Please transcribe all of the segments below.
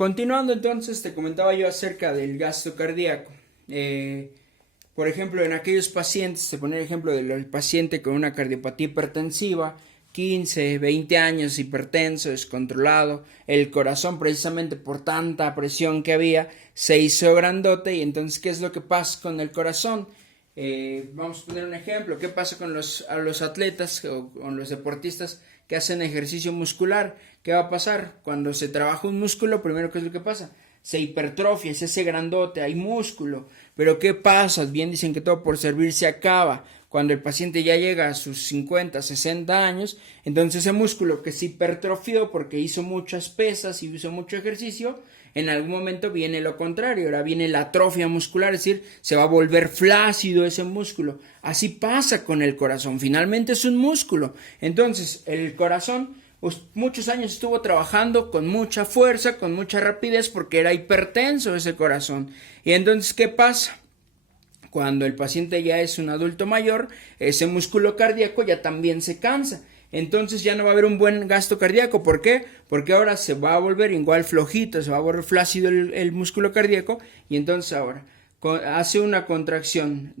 Continuando entonces, te comentaba yo acerca del gasto cardíaco. Por ejemplo, en aquellos pacientes, te ponía el ejemplo del paciente con una cardiopatía hipertensiva, 15, 20 años, hipertenso, descontrolado, el corazón precisamente por tanta presión que había se hizo grandote. Y entonces, ¿qué es lo que pasa con el corazón? Vamos a poner un ejemplo. ¿Qué pasa con los atletas o con los deportistas que hacen ejercicio muscular? ¿Qué va a pasar? Cuando se trabaja un músculo, primero, ¿qué es lo que pasa? Se hipertrofia, se hace grandote, hay músculo. Pero ¿qué pasa? Bien dicen que todo por servir se acaba. Cuando el paciente ya llega a sus 50, 60 años, entonces ese músculo que se hipertrofió porque hizo muchas pesas y hizo mucho ejercicio, en algún momento viene lo contrario, ahora viene la atrofia muscular, es decir, se va a volver flácido ese músculo. Así pasa con el corazón, finalmente es un músculo. Entonces, el corazón muchos años estuvo trabajando con mucha fuerza, con mucha rapidez, porque era hipertenso ese corazón. Y entonces, ¿qué pasa? Cuando el paciente ya es un adulto mayor, ese músculo cardíaco ya también se cansa. Entonces ya no va a haber un buen gasto cardíaco. ¿Por qué? Porque ahora se va a volver igual flojito, se va a volver flácido el músculo cardíaco, y entonces ahora hace una contracción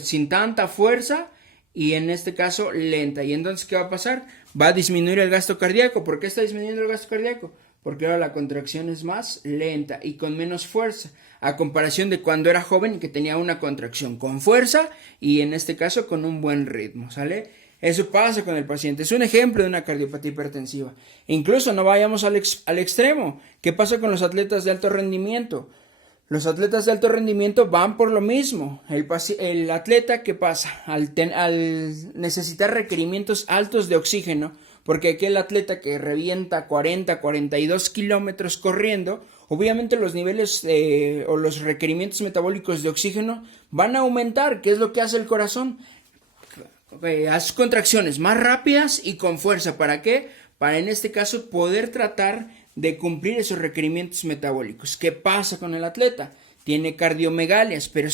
sin tanta fuerza y en este caso lenta. Y entonces, ¿qué va a pasar? Va a disminuir el gasto cardíaco. ¿Por qué está disminuyendo el gasto cardíaco? Porque ahora la contracción es más lenta y con menos fuerza, a comparación de cuando era joven y que tenía una contracción con fuerza y en este caso con un buen ritmo, ¿sale? Eso pasa con el paciente. Es un ejemplo de una cardiopatía hipertensiva. E incluso no vayamos al extremo. ¿Qué pasa con los atletas de alto rendimiento? Los atletas de alto rendimiento van por lo mismo. El atleta, ¿qué pasa? Al necesitar requerimientos altos de oxígeno, porque aquel atleta que revienta 40, 42 kilómetros corriendo, obviamente los niveles o los requerimientos metabólicos de oxígeno van a aumentar. ¿Qué es lo que hace el corazón? Hace contracciones más rápidas y con fuerza. ¿Para qué? Para en este caso poder tratar de cumplir esos requerimientos metabólicos. ¿Qué pasa con el atleta? Tiene cardiomegalias, pero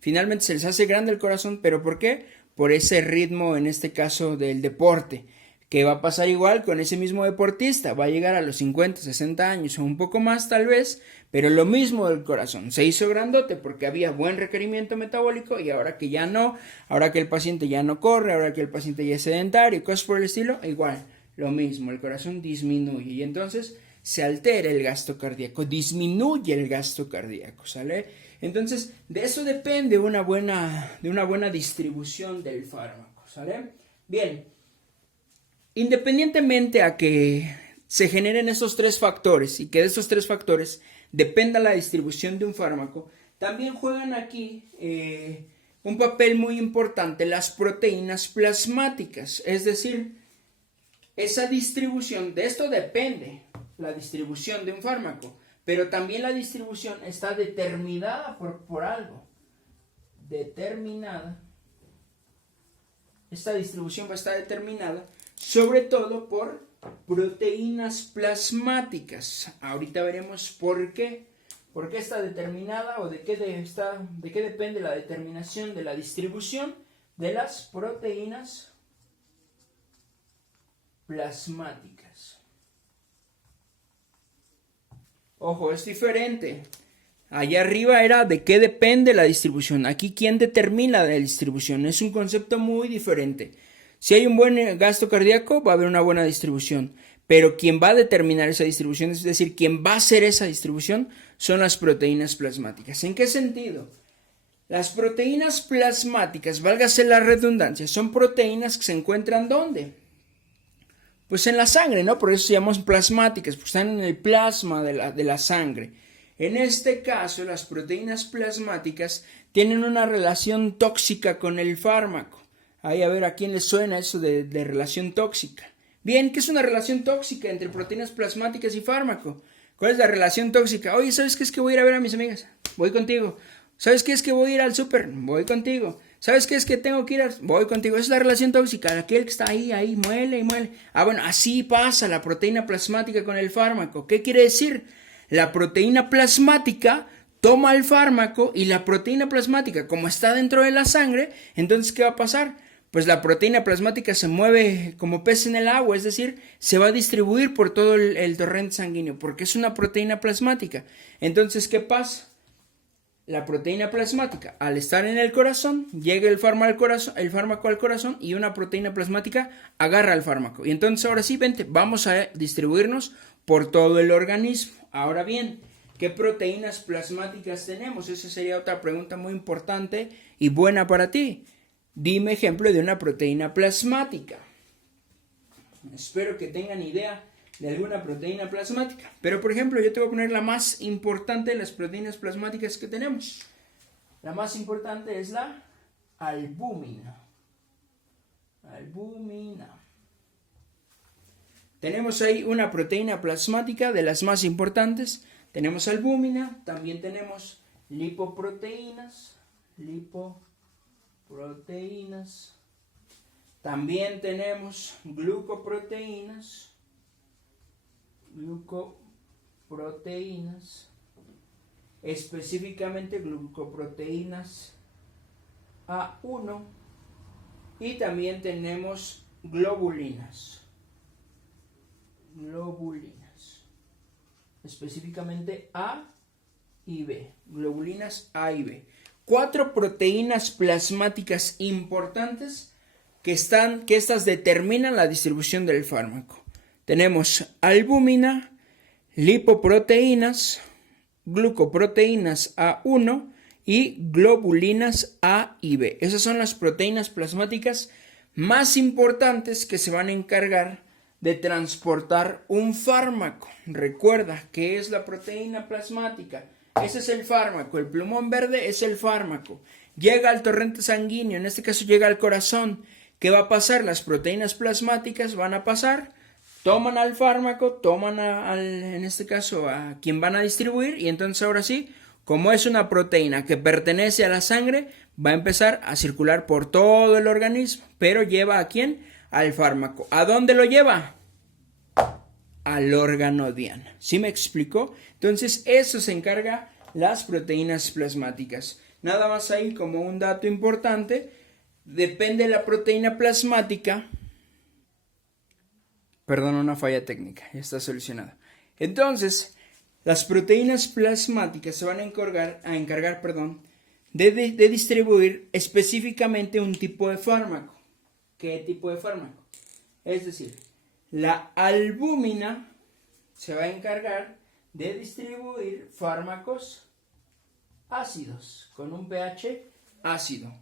finalmente se les hace grande el corazón. ¿Pero por qué? Por ese ritmo, en este caso del deporte. ¿Qué va a pasar igual con ese mismo deportista? Va a llegar a los 50, 60 años o un poco más tal vez, pero lo mismo del corazón. Se hizo grandote porque había buen requerimiento metabólico y ahora que ya no, ahora que el paciente ya no corre, ahora que el paciente ya es sedentario y cosas por el estilo, igual, lo mismo, el corazón disminuye y entonces se altera el gasto cardíaco, disminuye el gasto cardíaco, ¿sale? Entonces, de eso depende de una buena distribución del fármaco, ¿sale? Bien, independientemente a que se generen estos tres factores y que de estos tres factores dependa la distribución de un fármaco, también juegan aquí un papel muy importante las proteínas plasmáticas, es decir, esa distribución, de esto depende la distribución de un fármaco, pero también la distribución está determinada por algo, esta distribución va a estar determinada sobre todo por proteínas plasmáticas. Ahorita veremos por qué. ¿Por qué está determinada o de qué depende la determinación de la distribución de las proteínas plasmáticas? Ojo, es diferente. Allá arriba era de qué depende la distribución. Aquí, ¿quién determina la distribución? Es un concepto muy diferente. Si hay un buen gasto cardíaco, va a haber una buena distribución. Pero quien va a determinar esa distribución, es decir, quien va a hacer esa distribución, son las proteínas plasmáticas. ¿En qué sentido? Las proteínas plasmáticas, válgase la redundancia, son proteínas que se encuentran ¿dónde? Pues en la sangre, ¿no? Por eso se llaman plasmáticas, porque están en el plasma de la sangre. En este caso, las proteínas plasmáticas tienen una relación tóxica con el fármaco. Ahí a ver a quién le suena eso de relación tóxica. Bien, ¿qué es una relación tóxica entre proteínas plasmáticas y fármaco? ¿Cuál es la relación tóxica? Oye, ¿sabes qué es que voy a ir a ver a mis amigas? Voy contigo. ¿Sabes qué es que voy a ir al súper? Voy contigo. ¿Sabes qué es que tengo que ir voy contigo? Esa es la relación tóxica, aquel que está ahí, muele y muele. Bueno, así pasa la proteína plasmática con el fármaco. ¿Qué quiere decir? La proteína plasmática toma el fármaco y la proteína plasmática, como está dentro de la sangre, entonces ¿qué va a pasar? pues la proteína plasmática se mueve como pez en el agua, es decir, se va a distribuir por todo el torrente sanguíneo, porque es una proteína plasmática. Entonces, ¿qué pasa? La proteína plasmática, al estar en el corazón, llega el fármaco al corazón y una proteína plasmática agarra el fármaco. Y entonces ahora sí, vente, vamos a distribuirnos por todo el organismo. Ahora bien, ¿qué proteínas plasmáticas tenemos? Esa sería otra pregunta muy importante y buena para ti. Dime ejemplo de una proteína plasmática. Espero que tengan idea de alguna proteína plasmática. Pero por ejemplo, yo te voy a poner la más importante de las proteínas plasmáticas que tenemos. La más importante es la albúmina. Albúmina. Tenemos ahí una proteína plasmática de las más importantes. Tenemos albúmina, también tenemos lipoproteínas. También tenemos glucoproteínas, específicamente glucoproteínas A1, y también tenemos globulinas, específicamente A y B, globulinas A y B. 4 proteínas plasmáticas importantes que estas determinan la distribución del fármaco. Tenemos albúmina, lipoproteínas, glucoproteínas A1 y globulinas A y B. Esas son las proteínas plasmáticas más importantes que se van a encargar de transportar un fármaco. Recuerda, ¿qué es la proteína plasmática? Ese es el fármaco, el plumón verde es el fármaco. Llega al torrente sanguíneo, en este caso llega al corazón. ¿Qué va a pasar? Las proteínas plasmáticas van a pasar, toman al fármaco, toman en este caso a quien van a distribuir, y entonces ahora sí, como es una proteína que pertenece a la sangre, va a empezar a circular por todo el organismo, pero lleva ¿a quién? Al fármaco. ¿A dónde lo lleva? Al órgano diana. ¿Sí me explicó? Entonces eso se encarga las proteínas plasmáticas. Nada más ahí como un dato importante, depende de la proteína plasmática. Perdón, una falla técnica, ya está solucionada. Entonces, las proteínas plasmáticas se van a encargar de distribuir específicamente un tipo de fármaco. ¿Qué tipo de fármaco? Es decir, la albúmina se va a encargar de distribuir fármacos ácidos con un pH ácido.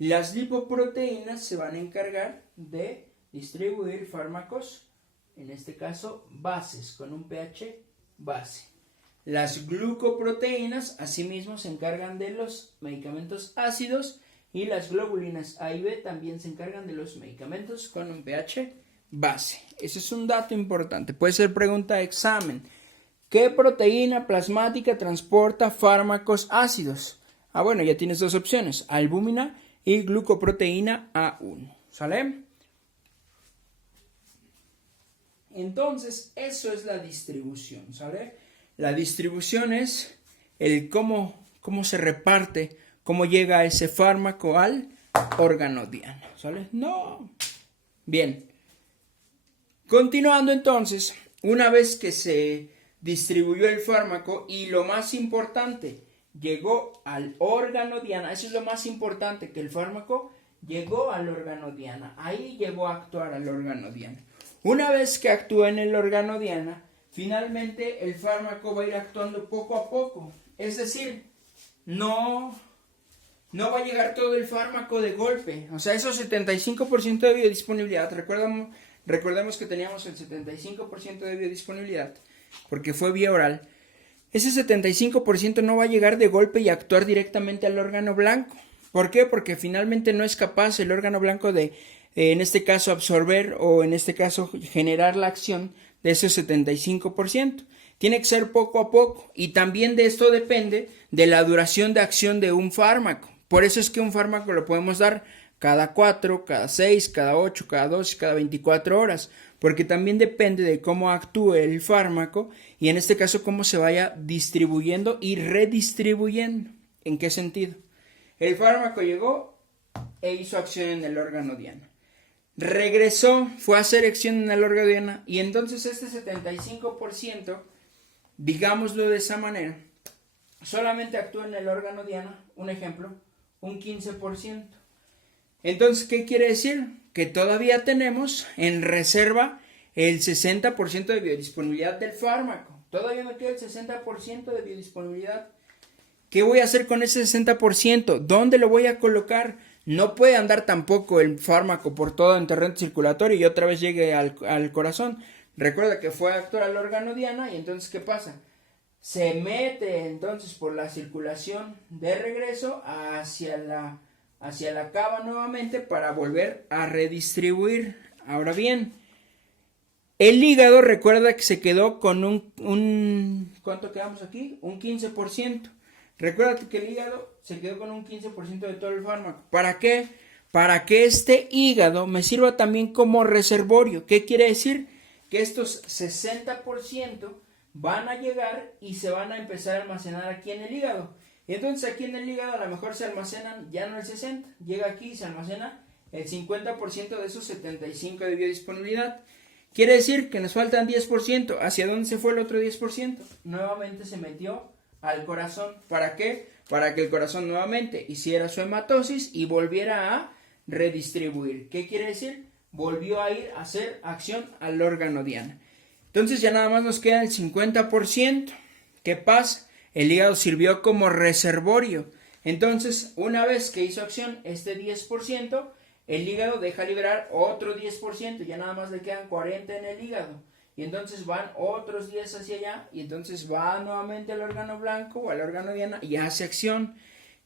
Las lipoproteínas se van a encargar de distribuir fármacos, en este caso bases, con un pH base. Las glucoproteínas asimismo se encargan de los medicamentos ácidos, y las globulinas A y B también se encargan de los medicamentos con un pH base. Ese es un dato importante. Puede ser pregunta de examen. ¿Qué proteína plasmática transporta fármacos ácidos? Bueno, ya tienes dos opciones, albúmina y glucoproteína A1. ¿Sale? Entonces, eso es la distribución, ¿sale? La distribución es el cómo se reparte, cómo llega ese fármaco al órgano diana, ¿sale? No. Bien. Continuando entonces, una vez que se distribuyó el fármaco y lo más importante, llegó al órgano diana, eso es lo más importante, que el fármaco llegó al órgano diana, ahí llegó a actuar al órgano diana. Una vez que actúa en el órgano diana, finalmente el fármaco va a ir actuando poco a poco, es decir, no va a llegar todo el fármaco de golpe, o sea, esos 75% de biodisponibilidad, recordemos que teníamos el 75% de biodisponibilidad, porque fue vía oral. Ese 75% no va a llegar de golpe y actuar directamente al órgano blanco. ¿Por qué? Porque finalmente no es capaz el órgano blanco de, en este caso, absorber o en este caso generar la acción de ese 75%. Tiene que ser poco a poco, y también de esto depende de la duración de acción de un fármaco. Por eso es que un fármaco lo podemos dar cada 4, cada 6, cada 8, cada 12, cada 24 horas, porque también depende de cómo actúe el fármaco y en este caso cómo se vaya distribuyendo y redistribuyendo. ¿En qué sentido? El fármaco llegó, e hizo acción en el órgano diana. Regresó, fue a hacer acción en el órgano diana y entonces este 75%, digámoslo de esa manera, solamente actúa en el órgano diana, un ejemplo, un 15%. Entonces, ¿qué quiere decir? Que todavía tenemos en reserva el 60% de biodisponibilidad del fármaco. Todavía me queda el 60% de biodisponibilidad. ¿Qué voy a hacer con ese 60%? ¿Dónde lo voy a colocar? No puede andar tampoco el fármaco por todo el torrente circulatorio y otra vez llegue al corazón. Recuerda que fue a actuar al órgano diana y entonces ¿qué pasa? Se mete entonces por la circulación de regreso hacia la cava nuevamente para volver a redistribuir. Ahora bien, el hígado recuerda que se quedó con ¿cuánto quedamos aquí? Un 15%. Recuerda que el hígado se quedó con un 15% de todo el fármaco. ¿Para qué? Para que este hígado me sirva también como reservorio. ¿Qué quiere decir? Que estos 60% van a llegar y se van a empezar a almacenar aquí en el hígado. Y entonces aquí en el hígado a lo mejor se almacenan ya no el 60%, llega aquí y se almacena el 50% de esos 75% de biodisponibilidad. Quiere decir que nos faltan 10%. ¿Hacia dónde se fue el otro 10%? Nuevamente se metió al corazón. ¿Para qué? Para que el corazón nuevamente hiciera su hematosis y volviera a redistribuir. ¿Qué quiere decir? Volvió a ir a hacer acción al órgano diana. Entonces ya nada más nos queda el 50%. ¿Qué pasa? El hígado sirvió como reservorio. Entonces, una vez que hizo acción este 10%, el hígado deja liberar otro 10%. Ya nada más le quedan 40 en el hígado. Y entonces van otros 10 hacia allá. Y entonces va nuevamente al órgano blanco o al órgano diana y hace acción.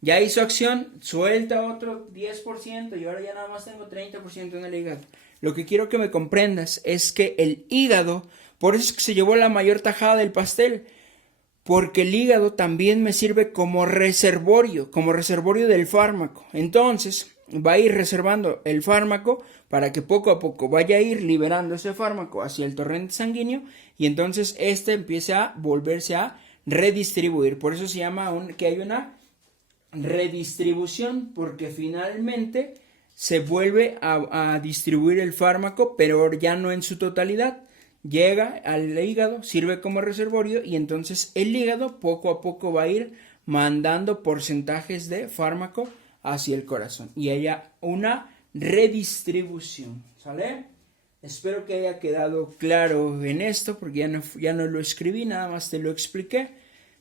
Ya hizo acción, suelta otro 10% y ahora ya nada más tengo 30% en el hígado. Lo que quiero que me comprendas es que el hígado, por eso es que se llevó la mayor tajada del pastel, porque el hígado también me sirve como reservorio del fármaco. Entonces va a ir reservando el fármaco para que poco a poco vaya a ir liberando ese fármaco hacia el torrente sanguíneo y entonces este empiece a volverse a redistribuir. Por eso se llama que hay una redistribución, porque finalmente se vuelve a distribuir el fármaco, pero ya no en su totalidad. Llega al hígado, sirve como reservorio y entonces el hígado poco a poco va a ir mandando porcentajes de fármaco hacia el corazón y haya una redistribución, ¿sale? Espero que haya quedado claro en esto, porque ya no lo escribí, nada más te lo expliqué.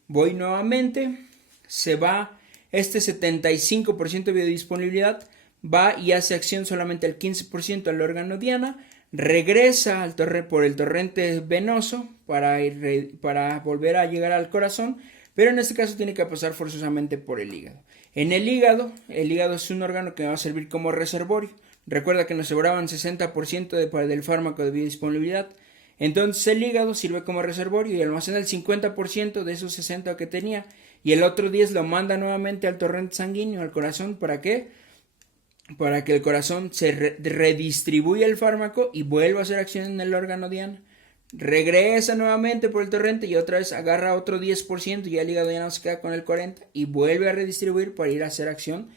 Voy nuevamente, se va este 75% de biodisponibilidad, va y hace acción solamente el 15% al órgano diana, regresa por el torrente venoso para volver a llegar al corazón, pero en este caso tiene que pasar forzosamente por el hígado. En el hígado es un órgano que va a servir como reservorio. Recuerda que nos sobraban 60% del fármaco de biodisponibilidad. Entonces el hígado sirve como reservorio y almacena el 50% de esos 60 que tenía. Y el otro 10 lo manda nuevamente al torrente sanguíneo, al corazón. ¿Para qué? Para que el corazón se redistribuya el fármaco y vuelva a hacer acción en el órgano diana. Regresa nuevamente por el torrente y otra vez agarra otro 10% y ya el hígado ya no se queda con el 40% y vuelve a redistribuir para ir a hacer acción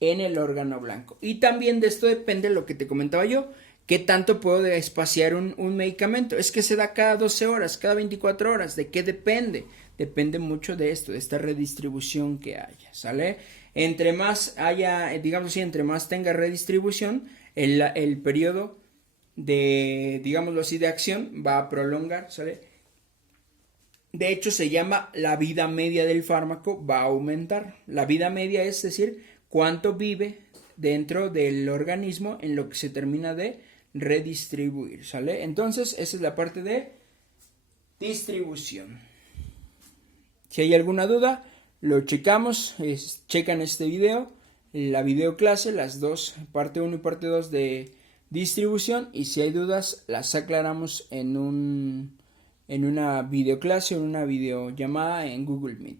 en el órgano blanco. Y también de esto depende lo que te comentaba yo, qué tanto puedo espaciar un medicamento. Es que se da cada 12 horas, cada 24 horas. ¿De qué depende? Depende mucho de esto, de esta redistribución que haya, ¿sale? Entre más haya, digamos así, entre más tenga redistribución, el periodo de, digámoslo así, de acción va a prolongar, ¿sale? De hecho, se llama la vida media del fármaco, va a aumentar. La vida media es decir, cuánto vive dentro del organismo en lo que se termina de redistribuir, ¿sale? Entonces, esa es la parte de distribución. Si hay alguna duda, lo checamos, checan este video, la videoclase, las dos, parte 1 y parte 2 de distribución, y si hay dudas las aclaramos en una videoclase o en una videollamada en Google Meet.